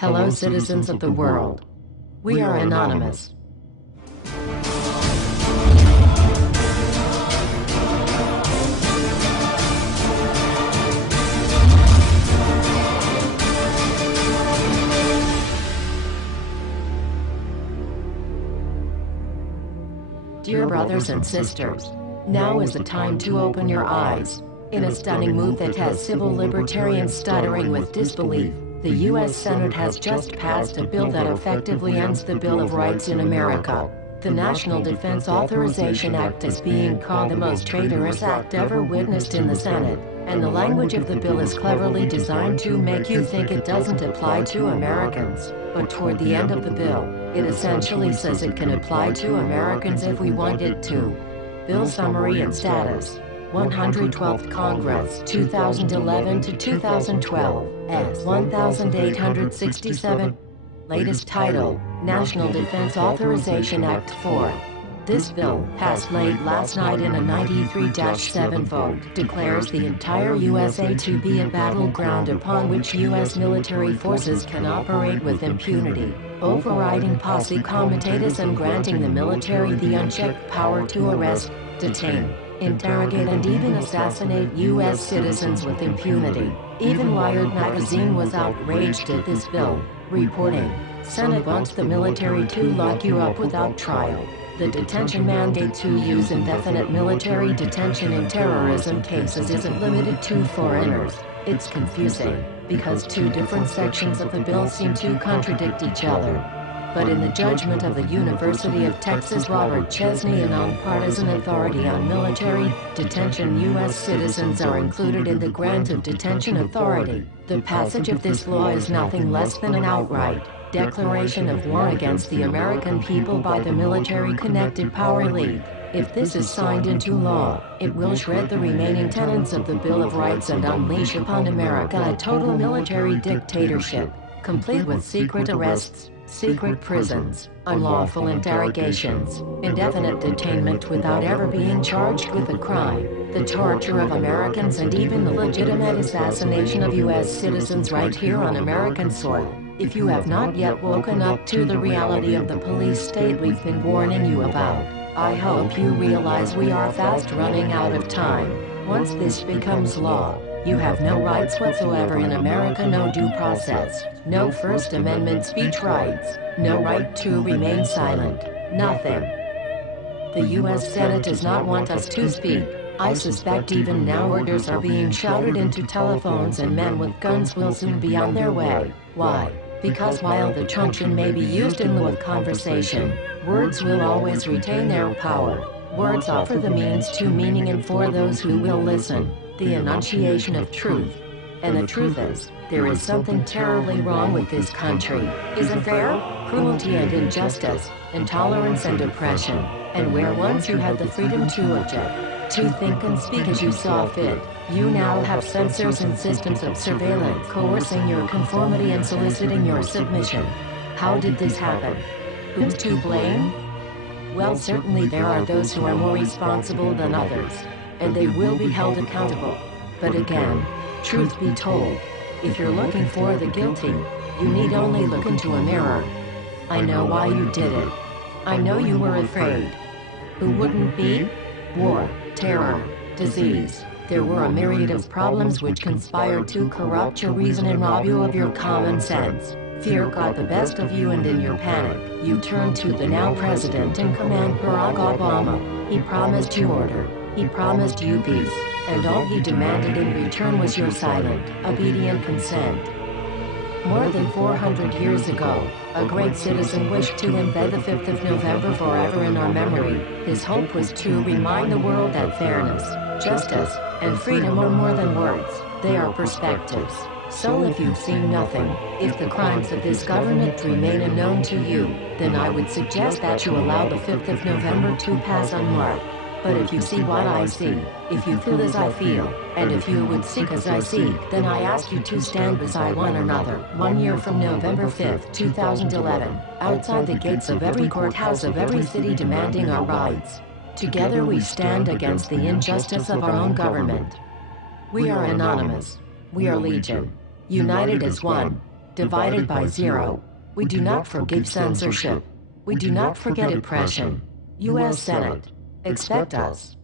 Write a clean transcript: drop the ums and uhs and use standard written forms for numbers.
Hello, citizens of the world. We are anonymous. Dear brothers and sisters, now is the time to open your eyes. In a stunning move that has civil libertarians stuttering with disbelief, the U.S. Senate has just passed a bill that effectively ends the Bill of Rights in America. The National Defense Authorization Act is being called the most traitorous act ever witnessed in the Senate, and the language of the bill is cleverly designed to make you think it doesn't apply to Americans. But toward the end of the bill, it essentially says it can apply to Americans if we want it to. Bill summary and status. 112th Congress, 2011 to 2012, S. 1867. Latest title, National Defense Authorization Act 4. This bill, passed late last night in a 93-7 vote, declares the entire USA to be a battleground upon which U.S. military forces can operate with impunity, overriding posse comitatus and granting the military the unchecked power to arrest, detain, interrogate and even assassinate U.S. citizens with impunity. Even Wired magazine was outraged at this bill, reporting, "Senate wants the military to lock you up without trial." The detention mandate to use indefinite military detention in terrorism cases isn't limited to foreigners. It's confusing, because two different sections of the bill seem to contradict each other. But in the judgment of the University of Texas Robert Chesney, a nonpartisan authority on military detention, U.S. citizens are included in the grant of detention authority. The passage of this law is nothing less than an outright declaration of war against the American people by the military-connected power elite. If this is signed into law, it will shred the remaining tenets of the Bill of Rights and unleash upon America a total military dictatorship, complete with secret arrests, secret prisons, unlawful interrogations, indefinite detainment without ever being charged with a crime, the torture of Americans and even the legitimate assassination of U.S. citizens right here on American soil. If you have not yet woken up to the reality of the police state we've been warning you about, I hope you realize we are fast running out of time. Once this becomes law, you have no rights whatsoever in America, no due process, no First Amendment speech rights, no right to remain silent, nothing. The U.S. Senate does not want us to speak. I suspect even now orders are being shouted into telephones and men with guns will soon be on their way. Why? Because while the truncheon may be used in lieu of conversation, words will always retain their power. Words offer the means to meaning and for those who will listen, the enunciation of truth. And the truth is, there is something terribly wrong with this country, isn't there? Cruelty and injustice, intolerance and oppression, and where once you had the freedom to object, to think and speak as you saw fit, you now have censors and systems of surveillance coercing your conformity and soliciting your submission. How did this happen? Who's to blame? Well, certainly there are those who are more responsible than others, and they will be held accountable. But again, truth be told, if you're looking for the guilty, you need only look into a mirror. I know why you did it. I know you were afraid. Who wouldn't be? War, terror, disease. There were a myriad of problems which conspired to corrupt your reason and rob you of your common sense. Fear got the best of you, and in your panic, you turned to the now president in command, Barack Obama. He promised you order. He promised you peace. And all he demanded in return was your silent, obedient consent. More than 400 years ago, a great citizen wished to embed the 5th of November forever in our memory. His hope was to remind the world that fairness, justice, and freedom are more than words, they are perspectives. So if you've seen nothing, if the crimes of this government remain unknown to you, then I would suggest that you allow the 5th of November to pass unmarked. But if you see what I see, if you feel as I feel, and if you would seek as I seek, then I ask you to stand beside one another, 1 year from November 5th, 2011, outside the gates of every courthouse of every city demanding our rights. Together we stand against the injustice of our own government. We are anonymous. We are legion. United as one. divided by 0. We do not forgive censorship. We do not forget oppression. U.S. Senate. Expect us.